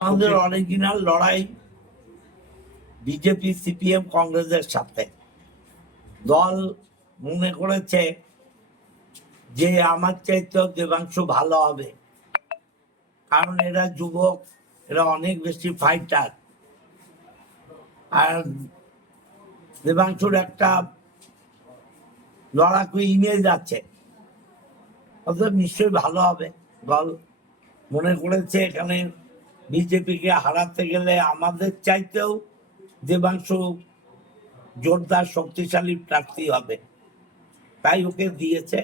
আমাদের অরিজিনাল লড়াই BJP CPM কংগ্রেসের সাথে। দল মনে করেছে যে আমার চাইতেও দেবাংশু ভালো হবে, কারণ এরা যুবক, এরা অনেক বেশি ফাইটার, আর দেবাংশুর একটা লড়াকু ইমেজ আছে, অতএব নিশ্চয়ই ভালো হবে। দল মনে করেছে এখানে বিজেপিকে হারাতে গেলে আমাদের চাইতেও দেবাংশু জোরদার শক্তিশালী প্রার্থী হবে, তাই ওকে দিয়েছে।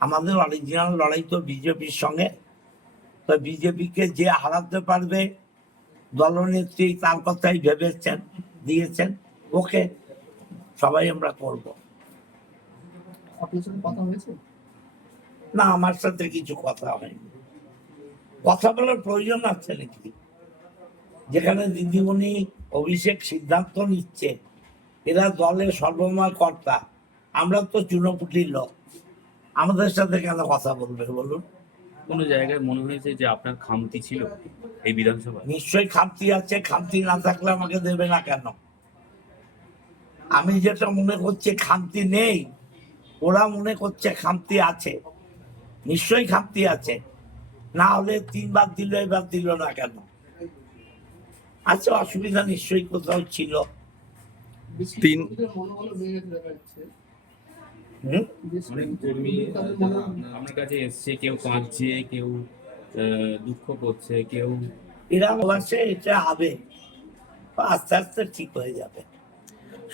আমাদের অরিজিনাল লড়াই তো বিজেপির সঙ্গে, তো বিজেপিকে যে হারাতে পারবে দলনেত্রী তার কথাই ভেবেছেন, দিয়েছেন ওকে, সবাই আমরা করব। না, আমার সাথে কিছু কথা হয়নি। কথা বলার প্রয়োজন আছে নাকি? যেখানে দিদিমণি অভিষেক সিদ্ধান্ত নিচ্ছে, এরা দলের সর্বময় কর্তা, আমরা তো চুনোপুটির লোক, আমাদের সাথে কেন কথা বলবে বলুন? কোনো জায়গায় মনে হয়েছে যে আপনার খামতি ছিল এই বিধানসভায়? নিশ্চয়ই খামতি আছে, খামতি না থাকলে আমাকে দেবে না কেন? আমি যেটা মনে করছি খামতি নেই, ওরা মনে করছে খামতি আছে। নিশ্চয়ই খামতি আছে, না হলে 3 বার দিল, এবার দিল না কেন? আচ্ছা, অসুবিধা নিশ্চয়ই কোথাও ছিল। অনেক কর্মী আপনার কাছে এসছে, কেউ কাঁদছে, কেউ দুঃখ করছে, কেউ এরা বলছে এটা হবে, আস্তে আস্তে ঠিক হয়ে যাবে।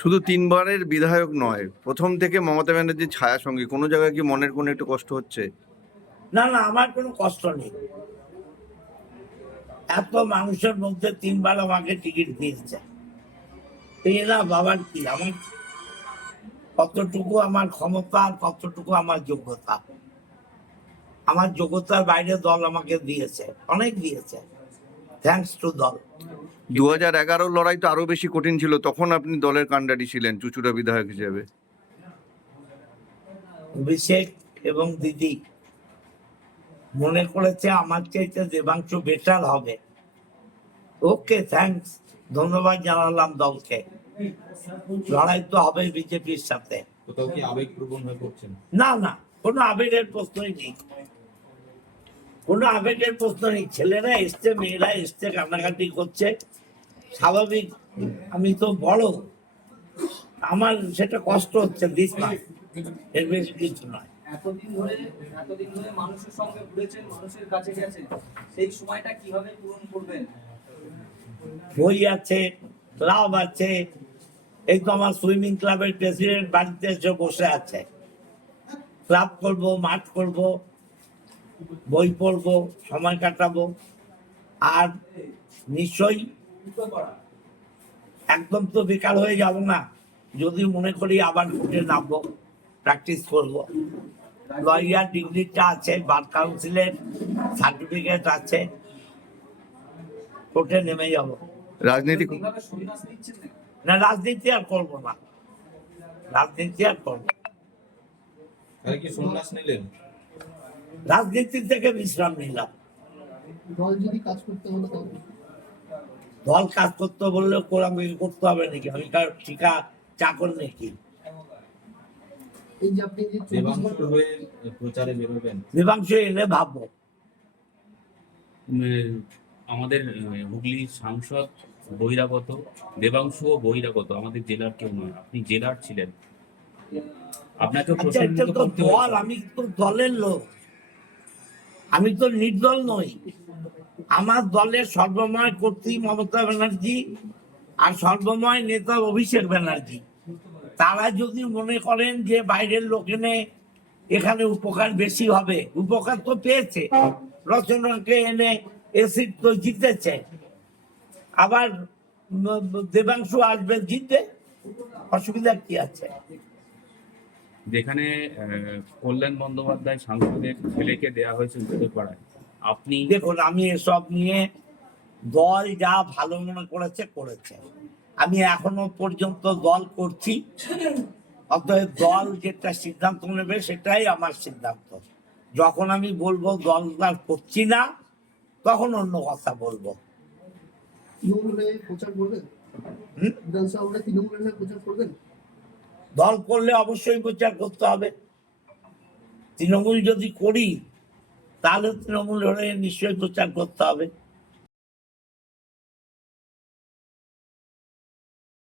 শুধু 3বারের বিধায়ক নয়, প্রথম থেকে মমতা ব্যানার্জির ছায়া সঙ্গে কোনো জায়গায় কি মনের কোনো একটু কষ্ট হচ্ছে? না না, আমার কোনো কষ্ট নেই। এত মানুষের মধ্যে 3 বার আমাকে টিকিট দিয়েছে, এরা বাবার কি, আমার কতটুকু আমার ক্ষমতা আর কতটুকু আমার যোগ্যতা। আমার যোগ্যতার বাইরে দল আমাকে দিয়েছে, অনেক দিয়েছে, থ্যাঙ্কস টু দল। 2011 লড়াই তো আরো বেশি কঠিন ছিল, তখন আপনি দলের কাণ্ডারি ছিলেন চুঁচুড়া বিধায়ক হিসেবে। অভিষেক এবং দিদি মনে করেছে আমার চাইতে দেবাংশু বেটার হবে, ওকে থ্যাঙ্কস, ধন্যবাদ জানালাম দলকে। লড়াই তো হবে বিজেপির সাথে। কোথাও কি আবেগপ্রবণ হয়ে পড়ছেন? না না, কোনো আবেগের প্রশ্নই নেই, কোনো আবেগের প্রশ্ন নেই। ছেলেরা এসছে, মেয়েরা এসছে, কান্নাকাটি করছে, স্বাভাবিক। আমি তো বড়, আমার সেটা কষ্ট হচ্ছে, দিস না, এর বেশি কিছু নয়। এতদিন ধরে মানুষের সঙ্গে ঘুরেছেন, মানুষের কাছে গেছেন, সেই সময়টা কিভাবে পূরণ করবেন? বই আছে, ক্লাব আছে, এই তো আমার সুইমিং ক্লাবের প্রেসিডেন্ট বাড়িতে এসে বসে আছে। ক্লাব করব, মাঠ করব, বই পড়বো, সময় কাটাবো, আর নিশ্চয়ই একদম তো বেকার হয়ে যাব না। যদি মনে করি আবার উঠে নামবো, প্র্যাকটিস করব। লয়ার ডিগ্রিটা আছে, বার কাউন্সিলের সার্টিফিকেট আছে, কোর্টে নেমে যাব। রাজনীতি কিভাবে সন্ন্যাস নিচ্ছেন না? না, রাজনীতি আর করবো না, রাজনীতি আর করবো। তাহলে কি সন্ন্যাস নিলেন? রাজনীতি থেকে বিশ্রাম নিলাম। দল যদি কাজ করতে হলো তবে দল কাজ করতে বললে কোরআনকে করতে হবে নাকি? আমি কার ঠিকা চাকর নাকি? এই যে আপনি যে 24 দেবাংশ হয়ে প্রচারে বেরোবেন? দেবাংশু এলে ভাববো। আমাদের হুগলির সাংসদ বহিরাগত, দেবাংশুও বহিরাগত, আমাদের জেলার কেউ নয়, আপনি জেলার ছিলেন, আপনাকে আচ্ছা, প্রশ্ন এটা তো করতে দল, হয়েছে। আমি তো দলের লোক, আমি তো নির্দল নই। আমার দলের সর্বময় কর্ত্রী মমতা ব্যানার্জি আর সর্বময় নেতা অভিষেক ব্যানার্জি। তারা যদি মনে করেন যে বাইরের লোক এনে এখানে উপকার বেশি হবে, উপকার তো পেয়েছে। রচনাকে এনে এসিড তো জিতেছে, আবার দেবাংশু আসবে, জিতবে, অসুবিধা কি আছে? যেখানে কল্যাণ বন্দ্যোপাধ্যায় সাংসদের ছেলেকে দেওয়া হয়েছে উত্তরপাড়ায়, আপনি দেখুন, আমি এসব নিয়ে দল যা ভালো মনে করেছে করেছে, আমি এখনো পর্যন্ত দল করছি, অতএব দল যেটা সিদ্ধান্ত নেবে সেটাই আমার সিদ্ধান্ত। যখন আমি বলবো দল আর করছি না, তখন অন্য কথা বলবো। তৃণমূল হয়ে প্রচার করবেন? হুম? বিধানসভা হলে তৃণমূল হয়ে প্রচার করবেন? দল করলে অবশ্যই প্রচার করতে হবে। তৃণমূল যদি করি তাহলে তৃণমূল হয়ে নিশ্চয়ই প্রচার করতে হবে।